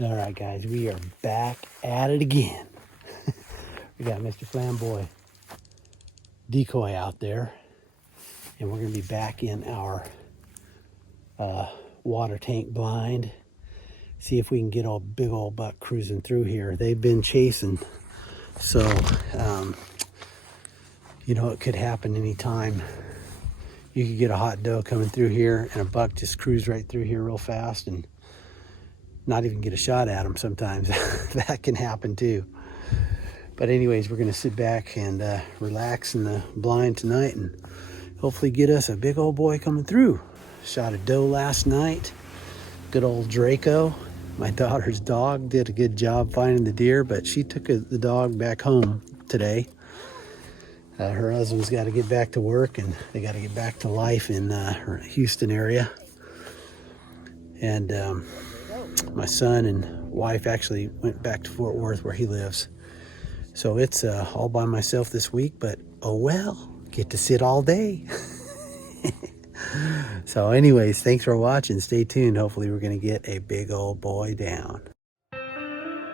All right, guys, we are back at it again. We got Mr. Flamboy decoy out there, and we're going to be back in our water tank blind. See if we can get a big old buck cruising through here. They've been chasing, so you know it could happen anytime. You could get a hot doe coming through here, and a buck just cruise right through here real fast and not even get a shot at them sometimes. That can happen too. But anyways, we're going to sit back and relax in the blind tonight and hopefully get us a big old boy coming through. Shot a doe last night. Good old Draco. My daughter's dog did a good job finding the deer, but she took the dog back home today. Her husband's got to get back to work, and they got to get back to life in her Houston area. And my son and wife actually went back to Fort Worth where he lives. So it's all by myself this week, but oh well, get to sit all day. So anyways, thanks for watching. Stay tuned. Hopefully we're going to get a big old boy down.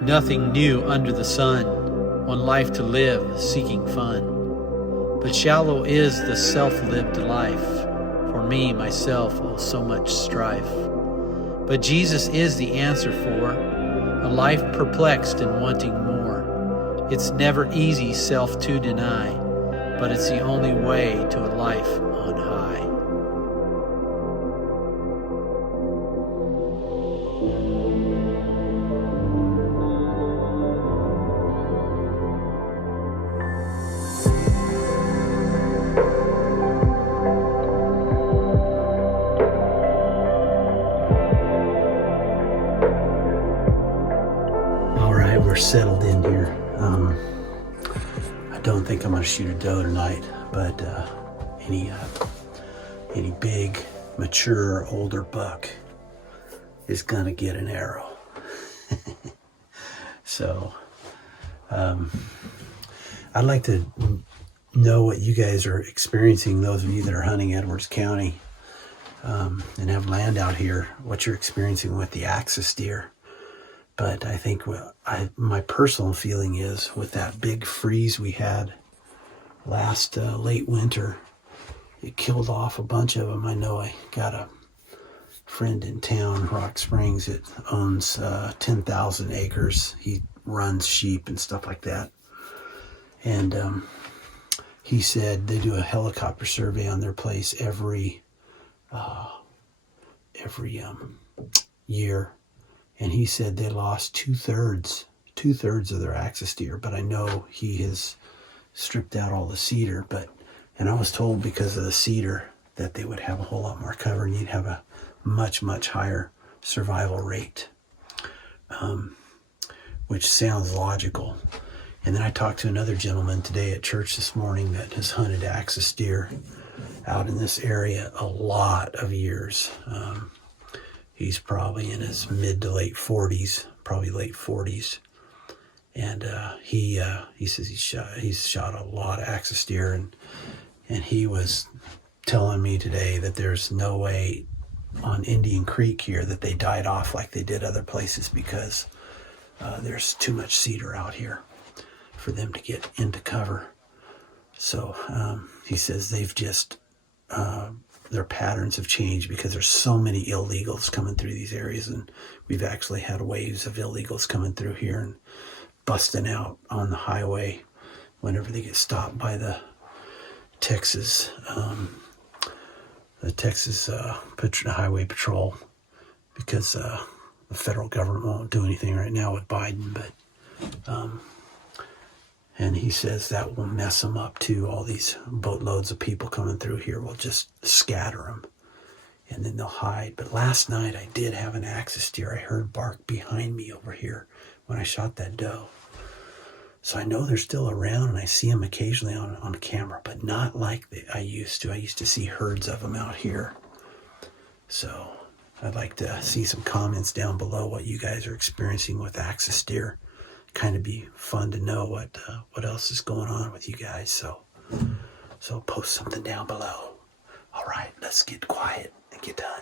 Nothing new under the sun, one life to live, seeking fun. But shallow is the self-lived life. For me, myself, oh, so much strife. But Jesus is the answer for a life perplexed and wanting more. It's never easy self to deny, but it's the only way to a life on high. We're settled in here. I don't think I'm going to shoot a doe tonight, but any big, mature, older buck is going to get an arrow. So I'd like to know what you guys are experiencing, those of you that are hunting Edwards County and have land out here, what you're experiencing with the axis deer. But I think my personal feeling is with that big freeze we had last late winter, it killed off a bunch of them. I know I got a friend in town, Rock Springs, that owns 10,000 acres. He runs sheep and stuff like that. And he said they do a helicopter survey on their place every year. And he said they lost two-thirds of their axis deer. But I know he has stripped out all the cedar. And I was told because of the cedar that they would have a whole lot more cover and you'd have a much, much higher survival rate, which sounds logical. And then I talked to another gentleman today at church this morning that has hunted axis deer out in this area a lot of years. He's probably in his mid to late 40s, probably late 40s. And he says he's shot a lot of axis deer, and he was telling me today that there's no way on Indian Creek here that they died off like they did other places because there's too much cedar out here for them to get into cover. So he says they've just their patterns have changed because there's so many illegals coming through these areas, and we've actually had waves of illegals coming through here and busting out on the highway whenever they get stopped by the Texas Highway Patrol, because the federal government won't do anything right now with Biden, but and he says that will mess them up too. All these boatloads of people coming through here will just scatter them, and then they'll hide. But last night I did have an axis deer. I heard bark behind me over here when I shot that doe. So I know they're still around, and I see them occasionally on camera, but not like I used to. I used to see herds of them out here. So I'd like to see some comments down below what you guys are experiencing with axis deer. Kind of be fun to know what else is going on with you guys. So post something down below. All right, let's get quiet and get done.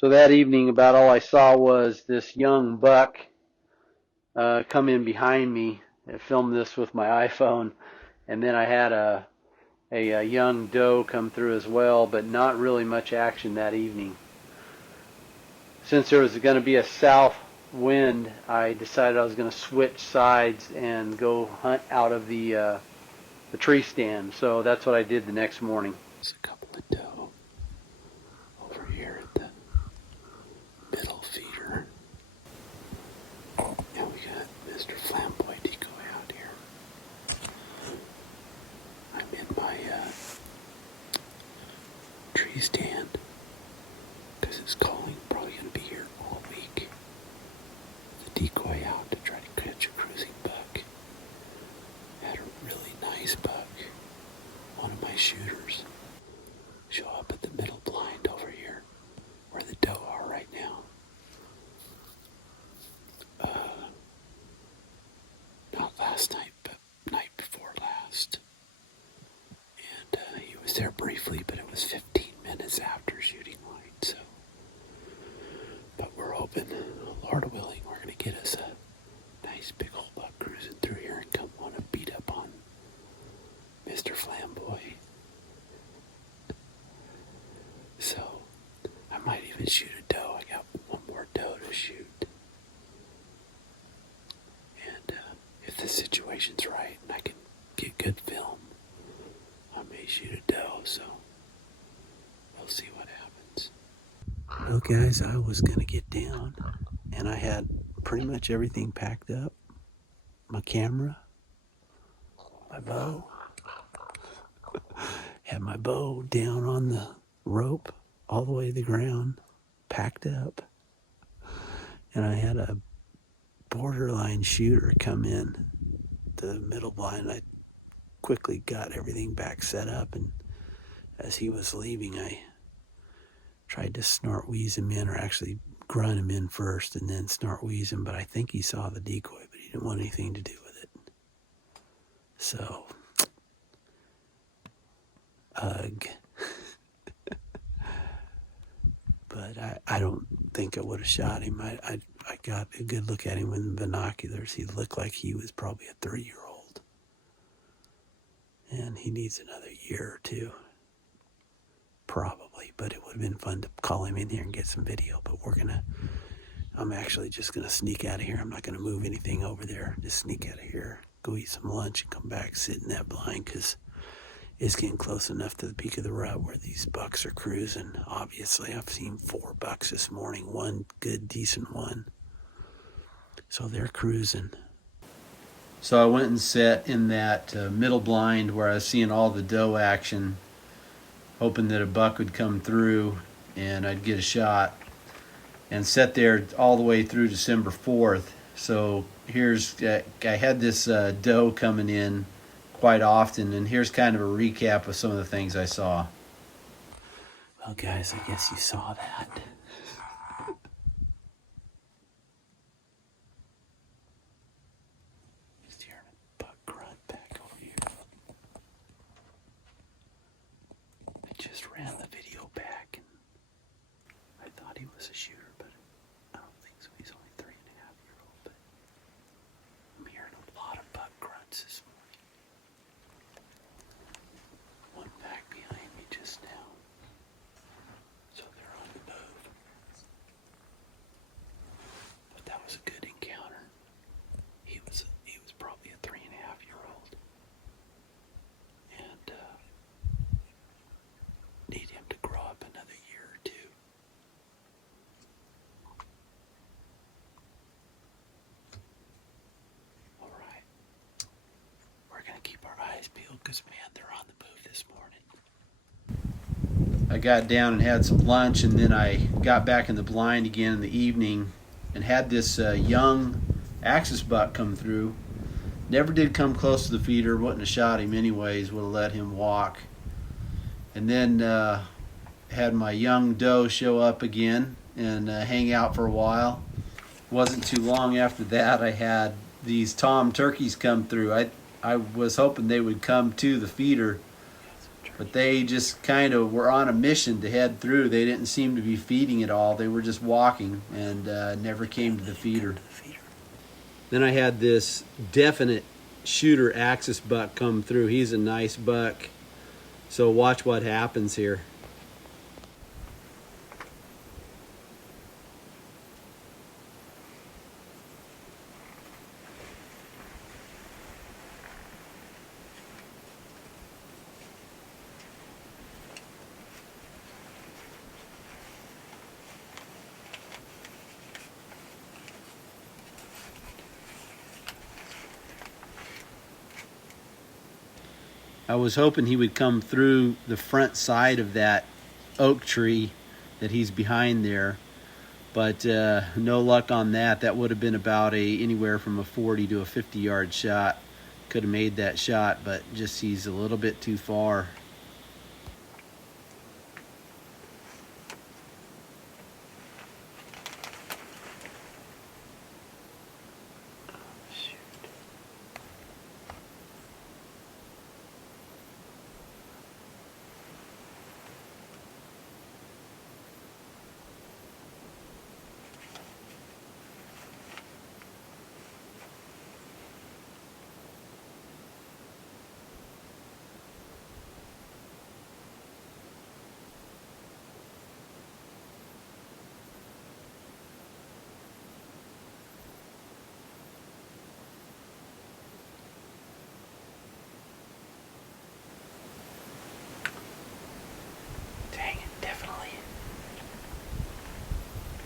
So that evening, about all I saw was this young buck come in behind me. I filmed this with my iPhone, and then I had a young doe come through as well, but not really much action that evening. Since there was going to be a south wind, I decided I was going to switch sides and go hunt out of the tree stand. So that's what I did the next morning. There's a couple of doe over here at the middle feeder. Yeah, we got Mr. Flamboy decoy out here. I'm in my tree stand because it's calling. Probably going to be here all week. The decoy out to try to catch a cruising buck. Had a really nice buck. One of my shooters show up at the middle blind over here where the doe are right now. Not last night, but night before last. And he was there briefly, but it was 15 minutes after shooting line, so. But we're hoping, Lord willing, we're going to get us a nice big old buck cruising through here and come want to beat up on Mr. Flamboy. So, I might even shoot a doe. I got one more doe to shoot. And if the situation's right and I can get good film, I may shoot a doe, so we'll see what happens. Well, guys, I was going to get down, and I had pretty much everything packed up. My camera, my bow. Had my bow down on the rope all the way to the ground, packed up. And I had a borderline shooter come in the middle blind. I quickly got everything back set up, and as he was leaving, I tried to snort wheeze him in, or actually grunt him in first and then snort wheeze him, but I think he saw the decoy, but he didn't want anything to do with it. So, ugh. But I don't think I would have shot him. I got a good look at him with binoculars. He looked like he was probably a 3-year-old. And he needs another year or two. Probably, but it would have been fun to call him in here and get some video. But I'm actually just going to sneak out of here. I'm not going to move anything over there. Just sneak out of here, go eat some lunch, and come back, sit in that blind, because it's getting close enough to the peak of the rut where these bucks are cruising. Obviously, I've seen 4 bucks this morning, one good, decent one. So they're cruising. So I went and sat in that middle blind where I was seeing all the doe action, hoping that a buck would come through and I'd get a shot, and sat there all the way through December 4th. So I had this doe coming in quite often, and here's kind of a recap of some of the things I saw. Well, guys, I guess you saw that. Just hearing a buck grunt back over here. I just ran the video back, and I thought he was a shooter, but I don't think so. He's only 3.5-year-old, but I'm hearing a lot of buck grunts this morning. One back behind me just now. So they're on the move. But that was a good encounter. He was probably a 3.5-year-old. And need him to grow up another year or two. All right. We're going to keep our eyes peeled because, man, they're on the move this morning. I got down and had some lunch, and then I got back in the blind again in the evening and had this young axis buck come through. Never did come close to the feeder, wouldn't have shot him anyways, would have let him walk. And then had my young doe show up again and hang out for a while. Wasn't too long after that, I had these tom turkeys come through. I was hoping they would come to the feeder, But they just kind of were on a mission to head through. They didn't seem to be feeding at all. They were just walking and never came to the feeder. Then I had this definite shooter axis buck come through. He's a nice buck. So watch what happens here. I was hoping he would come through the front side of that oak tree that he's behind there, but no luck on that. That would have been about anywhere from a 40 to a 50-yard shot. Could have made that shot, but just he's a little bit too far.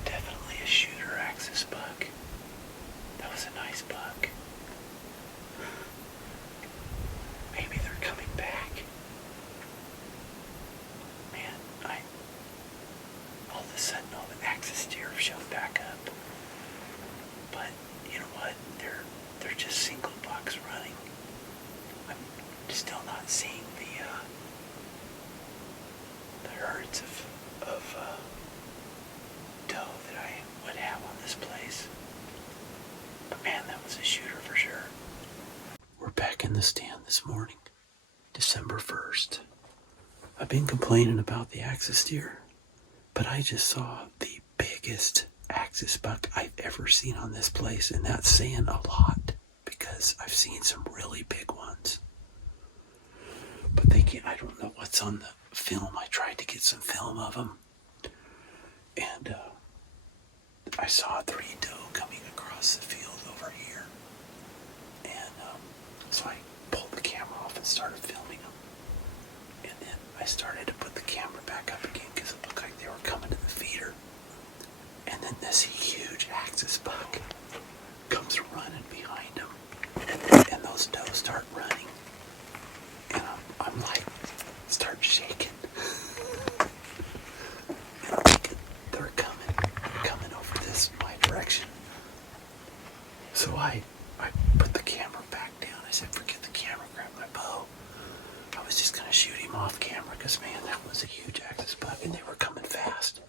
Definitely a shooter axis buck. That was a nice buck. Maybe they're coming back. Man, all of a sudden all the axis deer have shown back up. But you know what? They're just single bucks running. I'm still not seeing the herds of doe that I would have on this place. But man, that was a shooter for sure. We're back in the stand this morning, December 1st. I've been complaining about the axis deer, but I just saw the biggest axis buck I've ever seen on this place, and that's saying a lot because I've seen some really big ones. But I don't know what's on the film. I tried to get some film of them, and I saw 3 doe coming across the field over here, and so I pulled the camera off and started filming them, and then I started to put the camera back up again because it looked like they were coming to the feeder, and then this huge axis buck comes running behind them, and those doe start running, and I'm like, start shaking. And I'm thinking, they're coming over this my direction. So I put the camera back down. I said, forget the camera, grab my bow. I was just gonna shoot him off camera because man, that was a huge axis buck, and they were coming fast.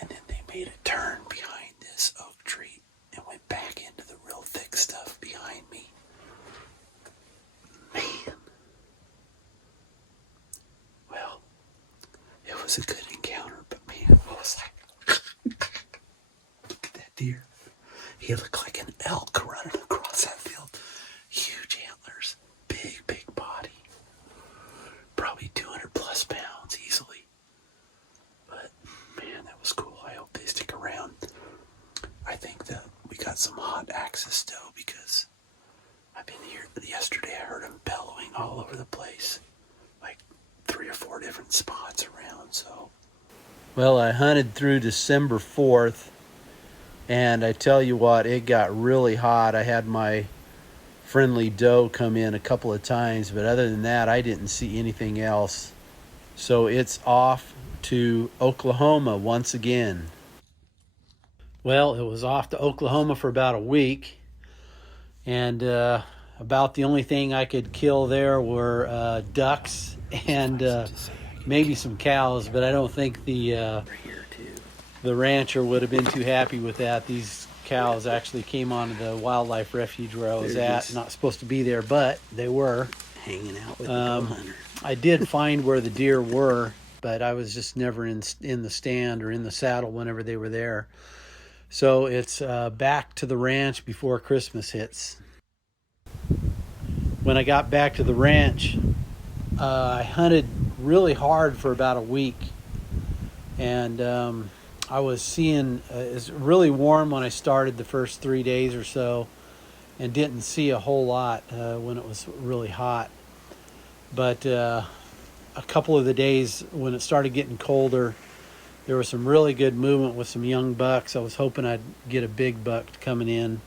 And then they made a turn behind this oak tree and went back into the real thick stuff behind me. Man. Well, it was a good encounter, but man, I was like, look at that deer. He looked like an elk running across that field. Huge antlers, big body. Probably 200 plus pounds easily. But man, that was cool. I hope they stick around. I think that we got some hot axis doe because I've been here yesterday. I heard them bellowing all over the place, like 3 or 4 different spots around. So, well, I hunted through December 4th, and I tell you what, it got really hot. I had my friendly doe come in a couple of times, but other than that, I didn't see anything else. So it's off to Oklahoma once again. Well, it was off to Oklahoma for about a week, and about the only thing I could kill there were ducks and maybe some cows, but I don't think the rancher would have been too happy with that. These cows actually came onto the wildlife refuge where I was at. Not supposed to be there, but they were. hanging out with the bow hunter. I did find where the deer were, but I was just never in the stand or in the saddle whenever they were there. So it's back to the ranch before Christmas hits. When I got back to the ranch, I hunted really hard for about a week, and I was seeing it's really warm when I started the first 3 days or so, and didn't see a whole lot when it was really hot. But a couple of the days when it started getting colder, there was some really good movement with some young bucks. I was hoping I'd get a big buck coming in.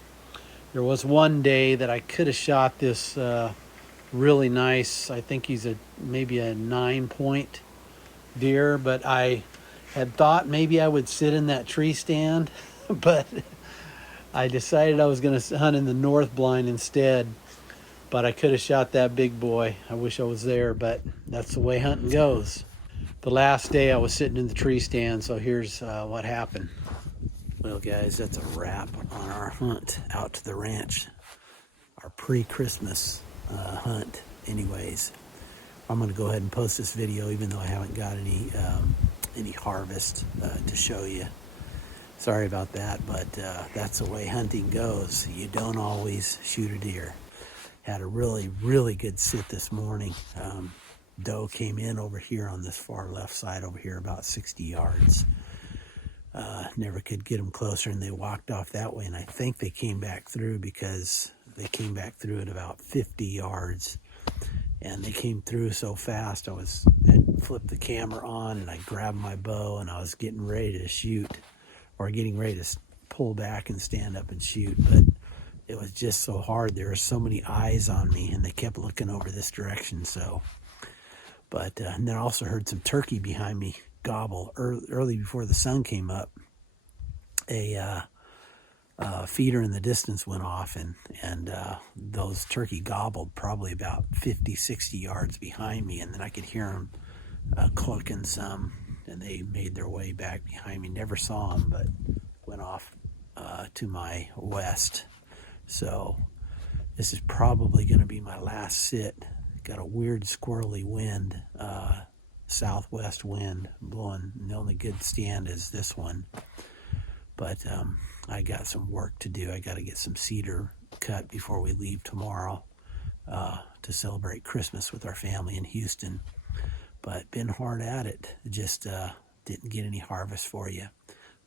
There was one day that I could have shot this really nice, I think he's maybe a 9-point deer, but I had thought maybe I would sit in that tree stand, but I decided I was going to hunt in the north blind instead. But I could have shot that big boy. I wish I was there, but that's the way hunting goes. The last day I was sitting in the tree stand, so here's what happened. Well, guys, that's a wrap on our hunt out to the ranch. Our pre-Christmas hunt, anyways. I'm going to go ahead and post this video, even though I haven't got any harvest to show you. Sorry about that, but that's the way hunting goes. You don't always shoot a deer. Had a really, really good sit this morning. Doe came in over here on this far left side over here, about 60 yards. Never could get them closer, and they walked off that way, and I think they came back through because they came back through at about 50 yards, and they came through so fast. I flipped the camera on, and I grabbed my bow, and I was getting ready to shoot, or getting ready to pull back and stand up and shoot, but it was just so hard. There were so many eyes on me, and they kept looking over this direction. So, but and then I also heard some turkey behind me gobble early before the sun came up. A feeder in the distance went off, and those turkey gobbled probably about 50, 60 yards behind me, and then I could hear them clucking some, and they made their way back behind me. Never saw them, but went off to my west. So this is probably going to be my last sit. Got a weird squirrely wind, southwest wind blowing, and the only good stand is this one. But I got some work to do. I got to get some cedar cut before we leave tomorrow to celebrate Christmas with our family in Houston. But been hard at it. Just didn't get any harvest for you.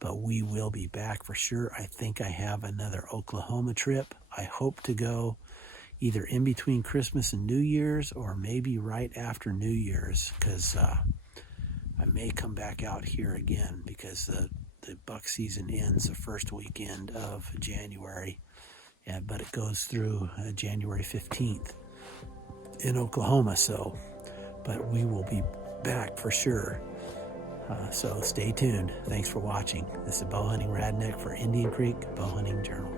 But we will be back for sure. I think I have another Oklahoma trip. I hope to go either in between Christmas and New Year's, or maybe right after New Year's, because I may come back out here again, because the buck season ends the first weekend of January, but it goes through January 15th in Oklahoma. So, but we will be back for sure. So stay tuned. Thanks for watching. This is Bowhunting Radneck for Indian Creek Bowhunting Journal.